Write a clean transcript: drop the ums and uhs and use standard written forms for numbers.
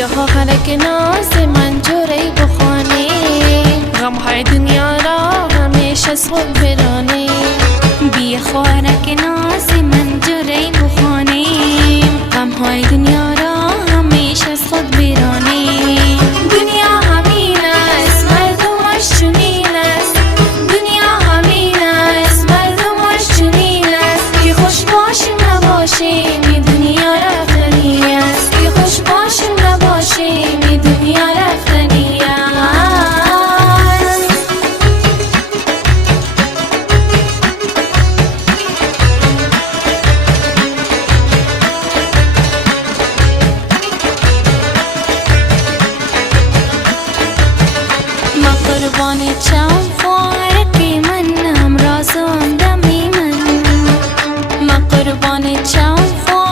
بیا خواهرک ناز من جوری بخوانی، غمهای دنیا را همیشه صبح برانی. بیا خواهرک ناز من